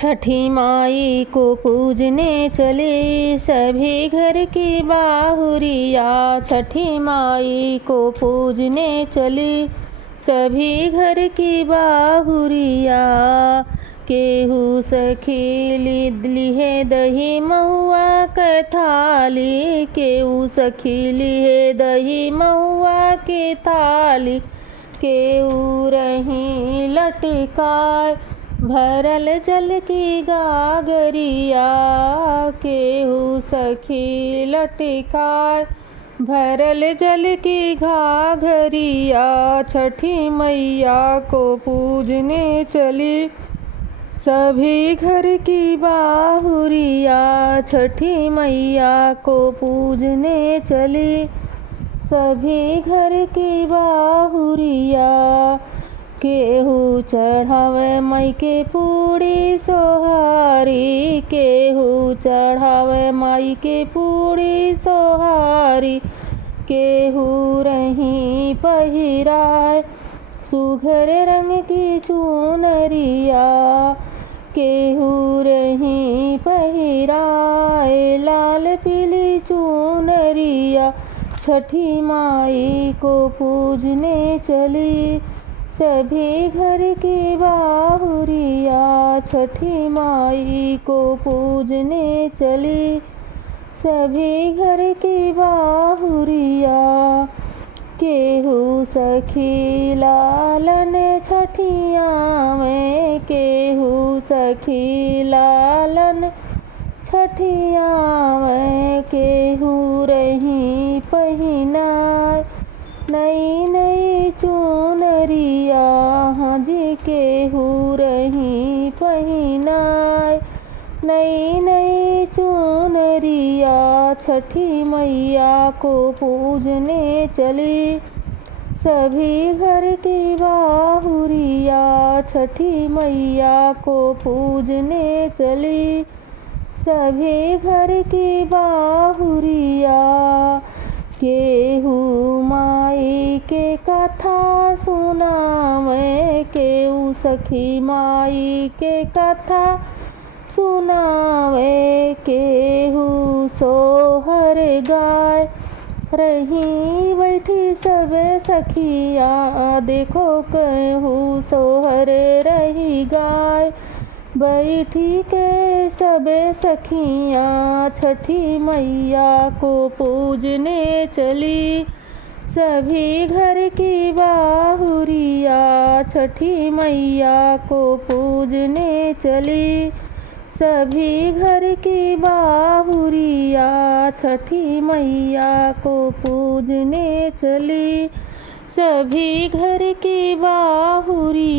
छठी माई को पूजने चले सभी घर की बाहुरिया। छठी माई को पूजने चले सभी घर की बाहुरिया। केहू सखी लिहे दही महुआ के थाली, केहू सखी लिहे दही महुआ के थाली। केहू रही लटकाए भरल जल की गागरिया। केहू सखी लटकाए भरल जल की घाघरिया। छठी मैया को पूजने चली सभी घर की बाहुरिया। छठी मैया को पूजने चली सभी घर की बाहुरिया। केहू चढ़ावे माई के पूड़ी सोहारी, केहू चढ़ावे माई के पूड़ी सोहारी। केहू रही पहिराए सुघर रंग की चुनरिया। केहू रही पहिराए लाल पीली चुनरिया। छठी माई को पूजने चली सभी घर की बाहुरिया। छठी माई को पूजने चली सभी घर की बाहुरिया। केहू सखी लालन छठिया में, केहू सखी लालन छठिया में। केहू रही पहिनाए नई नई चुनरिया। हाजी केहू रही पहिनाए नई नई चुनरिया। छठी मैया को पूजने चली सभी घर की बाहुरिया। छठी मैया को पूजने चली सभी घर की बाहुरिया। केहू माई के कथा सुनावे, केहू सखी माई के कथा सुनावे। केहू सोहर गाय रही बैठी सबे सखिया। देखो केहू सोहर रही गाय बैठी के सबे सखिया। छठी मैया को पूजने चली सभी घर की बाहुरिया। छठी मैया को पूजने चली सभी घर की बाहुरिया। छठी मैया को पूजने चली सभी घर की बाहुरिया।